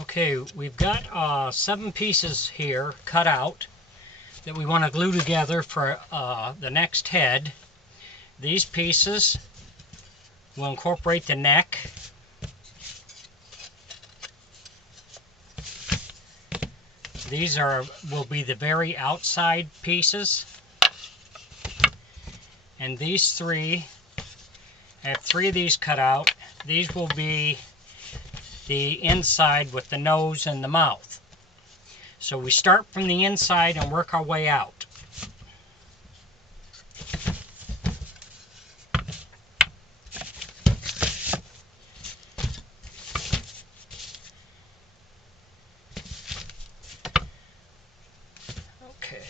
Okay, we've got 7 pieces here cut out that we want to glue together for the next head. These pieces will incorporate the neck. These will be the very outside pieces. And these 3, I have 3 of these cut out. These will be the inside with the nose and the mouth. So we start from the inside and work our way out. Okay.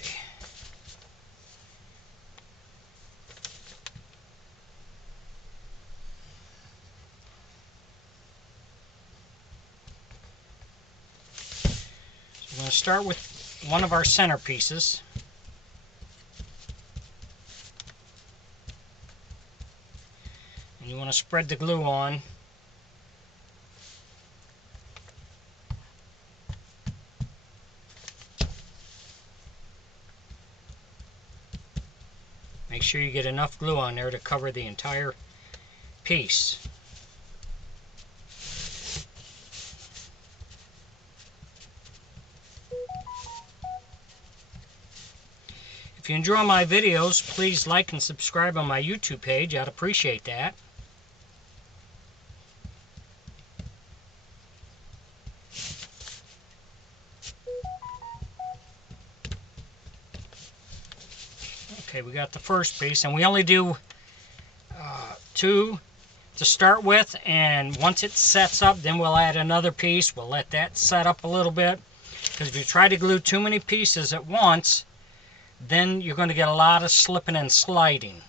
We're going to start with one of our center pieces. And you want to spread the glue on. Make sure you get enough glue on there to cover the entire piece. If you enjoy my videos, please like and subscribe on my YouTube page. I'd appreciate that. Okay, we got the first piece, and we only do 2 to start with, and once it sets up, then we'll add another piece. We'll let that set up a little bit, because if you try to glue too many pieces at once, then you're going to get a lot of slipping and sliding,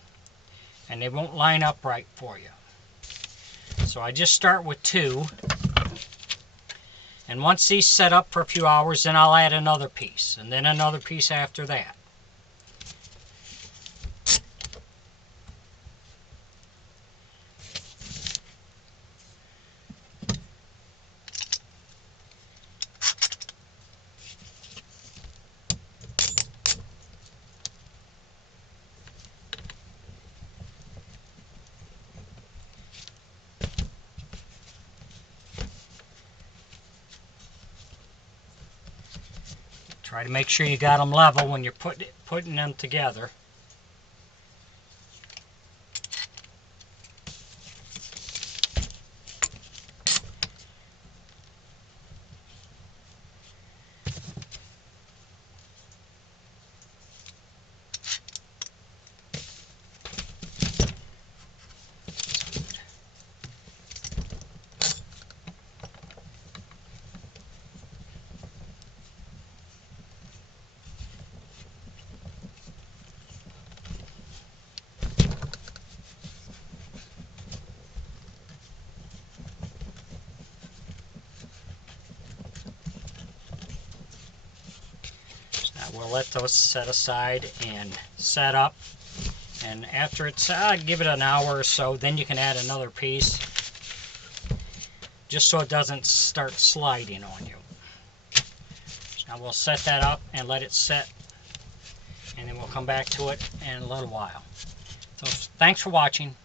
and they won't line up right for you. So I just start with 2, and once these set up for a few hours, then I'll add another piece, and then another piece after that. Try to make sure you got them level when you're putting them together. We'll let those set aside and set up, and after it's give it an hour or so, then you can add another piece, just so it doesn't start sliding on you. So now we'll set that up and let it set, and then we'll come back to it in a little while. So thanks for watching.